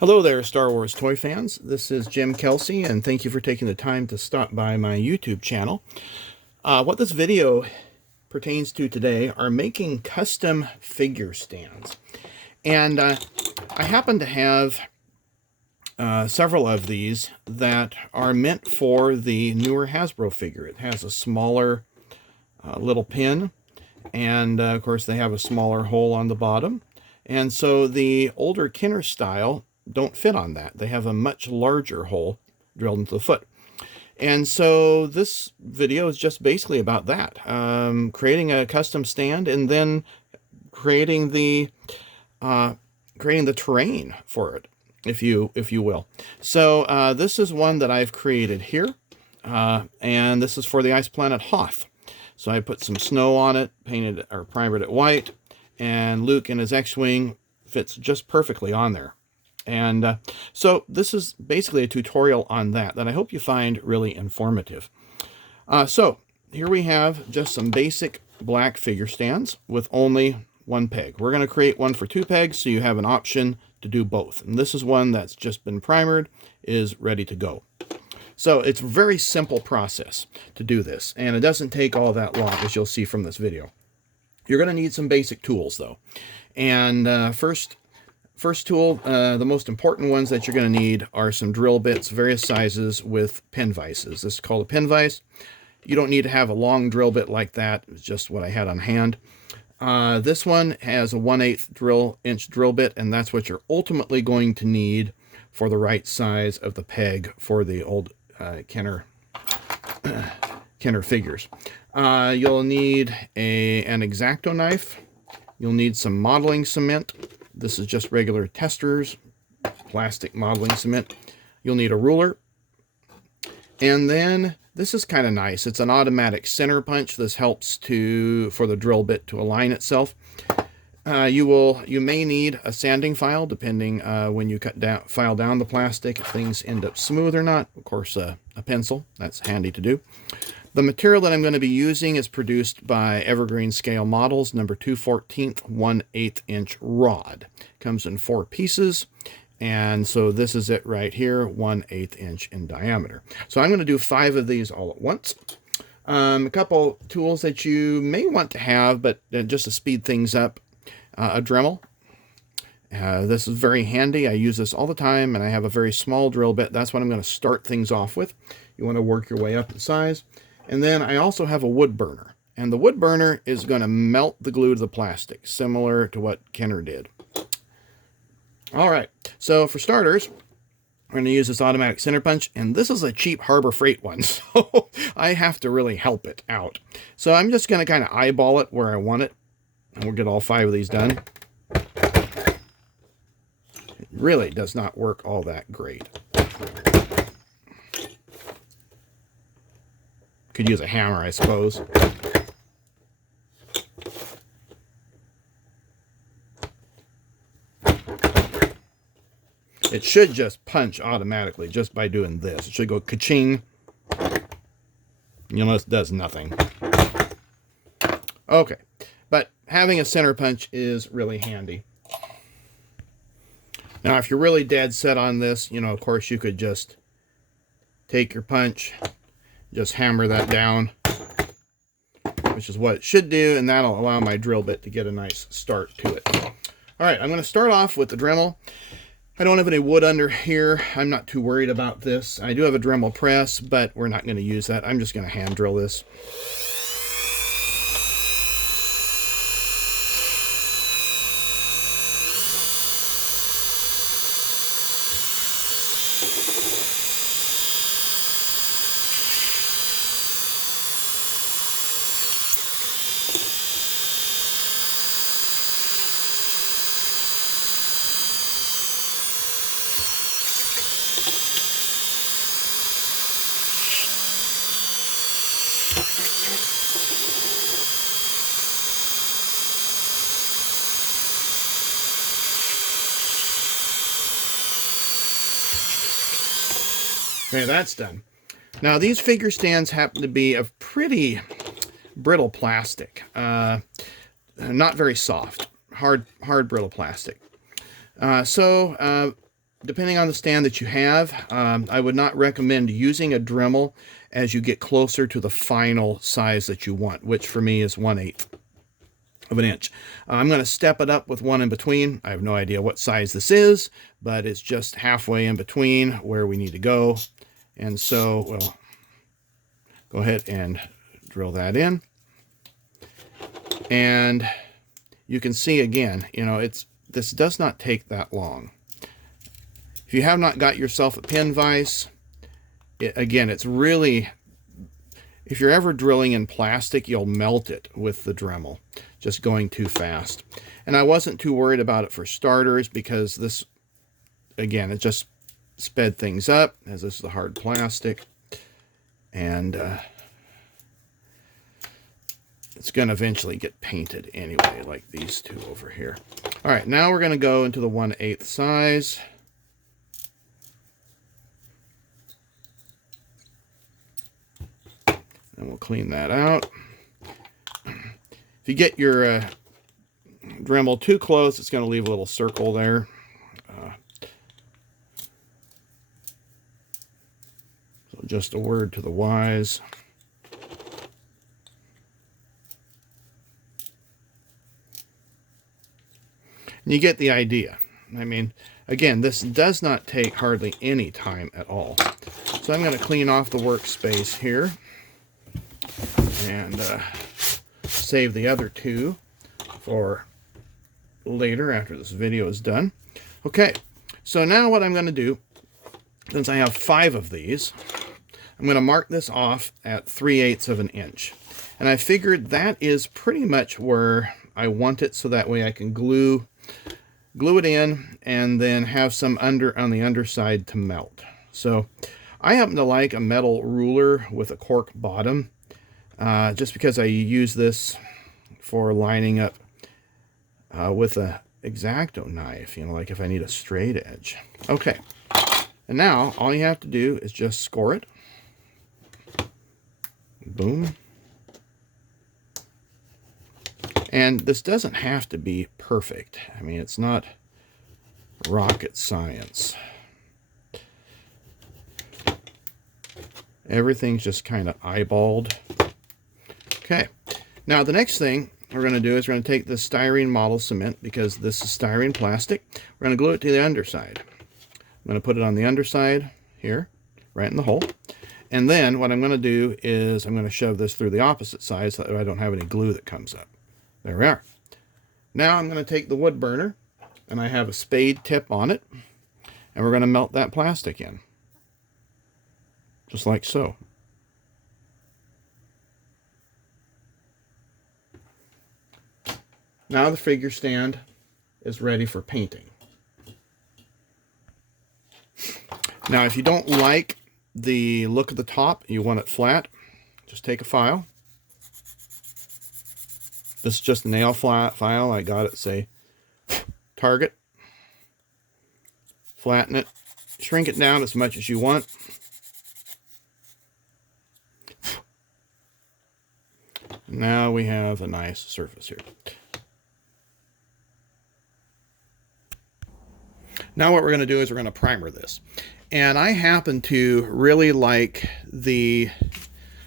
Hello there, Star Wars toy fans. This is Jim Kelsey, and thank you for taking the time to stop by my YouTube channel. What this video pertains to today are making custom figure stands. And I happen to have several of these that are meant for the newer Hasbro figure. It has a smaller little pin, and of course they have a smaller hole on the bottom. And so the older Kenner style don't fit on that. They have a much larger hole drilled into the foot. And so this video is just basically about that. Creating a custom stand and then creating the terrain for it, if you will. So this is one that I've created here. And this is for the ice planet Hoth. So I put some snow on it, painted or primered it white, and Luke in his X-Wing fits just perfectly on there. And so this is basically a tutorial on that I hope you find really informative. So here we have just some basic black figure stands with only one peg. We're going to create one for two pegs, so you have an option to do both. And this is one that's just been primered, is ready to go. So it's a very simple process to do this, and it doesn't take all that long, as you'll see from this video. You're going to need some basic tools, though. And first tool, the most important ones that you're going to need are some drill bits, various sizes with pin vices. This is called a pin vise. You don't need to have a long drill bit like that. It's just what I had on hand. This one has a 1/8 inch drill bit, and that's what you're ultimately going to need for the right size of the peg for the old Kenner figures. You'll need an X-Acto knife. You'll need some modeling cement. This is just regular testers, plastic modeling cement. You'll need a ruler. And then this is kind of nice. It's an automatic center punch. This helps for the drill bit to align itself. You may need a sanding file depending when you file down the plastic, if things end up smooth or not. Of course, a pencil, that's handy to do. The material that I'm going to be using is produced by Evergreen Scale Models, number 2/14 1/8 inch rod. Comes in 4 pieces, and so this is it right here, 1/8 inch in diameter. So I'm going to do 5 of these all at once. A couple tools that you may want to have, but just to speed things up, a Dremel. This is very handy. I use this all the time, and I have a very small drill bit. That's what I'm going to start things off with. You want to work your way up in size. And then I also have a wood burner. And the wood burner is going to melt the glue to the plastic, similar to what Kenner did. All right, so for starters, we're going to use this automatic center punch. And this is a cheap Harbor Freight one, so I have to really help it out. So I'm just going to kind of eyeball it where I want it. And we'll get all 5 of these done. It really does not work all that great. Could use a hammer, I suppose. It should just punch automatically just by doing this. It should go ka-ching. You know, it does nothing. Okay, but having a center punch is really handy. Now, if you're really dead set on this, you know, of course, you could just take your punch, just hammer that down, which is what it should do, and that'll allow my drill bit to get a nice start to it. All right, I'm going to start off with the Dremel. I don't have any wood under here. I'm not too worried about this. I do have a Dremel press, but we're not going to use that. I'm just going to hand drill this. Okay, that's done. Now, these figure stands happen to be of pretty brittle plastic. Not very soft. Hard brittle plastic. So depending on the stand that you have, I would not recommend using a Dremel as you get closer to the final size that you want, which for me is 1/8 of an inch. I'm going to step it up with one in between. I have no idea what size this is, but it's just halfway in between where we need to go. And so we'll go ahead and drill that in. And you can see again, you know, this does not take that long. If you have not got yourself a pin vise, again, it's really, if you're ever drilling in plastic, you'll melt it with the Dremel, just going too fast. And I wasn't too worried about it for starters because this, again, it just sped things up, as this is a hard plastic. And it's going to eventually get painted anyway, like these two over here. All right, now we're going to go into the 1/8 size. And we'll clean that out. If you get your Dremel too close, it's going to leave a little circle there. So just a word to the wise. And you get the idea. I mean, again, this does not take hardly any time at all. So I'm going to clean off the workspace here and save the other two for later after this video is done. Okay, so now what I'm going to do, since I have 5 of these, I'm going to mark this off at 3/8 of an inch. And I figured that is pretty much where I want it, so that way I can glue it in and then have some on the underside to melt. So I happen to like a metal ruler with a cork bottom, just because I use this for lining up with a X-Acto knife, you know, like if I need a straight edge. Okay, and now all you have to do is just score it. Boom. And this doesn't have to be perfect. I mean, it's not rocket science. Everything's just kind of eyeballed. Okay, now the next thing we're going to do is we're going to take this styrene model cement, because this is styrene plastic. We're going to glue it to the underside. I'm going to put it on the underside here, right in the hole. And then what I'm going to do is I'm going to shove this through the opposite side so that I don't have any glue that comes up. There we are. Now I'm going to take the wood burner, and I have a spade tip on it, and we're going to melt that plastic in. Just like so. Now the figure stand is ready for painting. Now if you don't like the look of the top, you want it flat, just take a file. This is just a nail flat file. I got it, say, Target. Flatten it. Shrink it down as much as you want. Now we have a nice surface here. Now what we're going to do is we're going to primer this. And I happen to really like the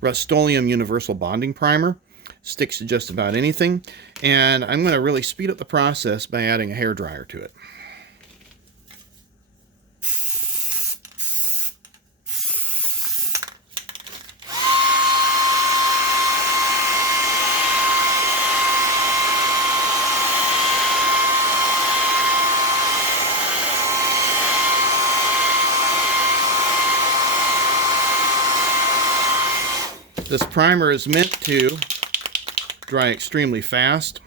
Rust-Oleum Universal Bonding Primer. Sticks to just about anything. And I'm going to really speed up the process by adding a hairdryer to it. This primer is meant to dry extremely fast.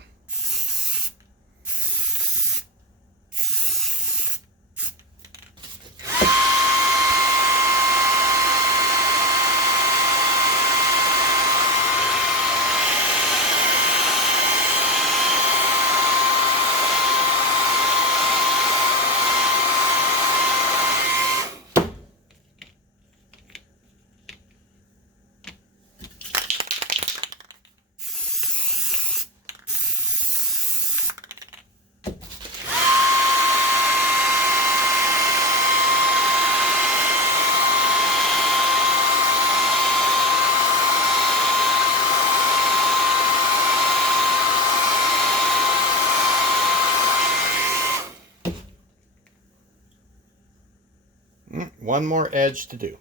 One more edge to do.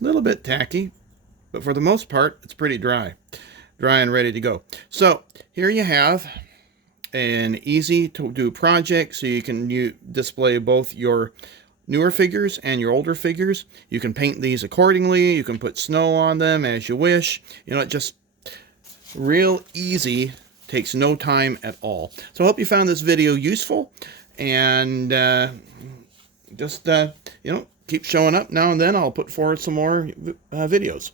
A little bit tacky, but for the most part, it's pretty dry. Dry and ready to go. So here you have an easy to do project, so you can display both your newer figures and your older figures. You can paint these accordingly. You can put snow on them as you wish. You know, it just real easy, takes no time at all. So I hope you found this video useful, and just you know, keep showing up now and then. I'll put forward some more videos.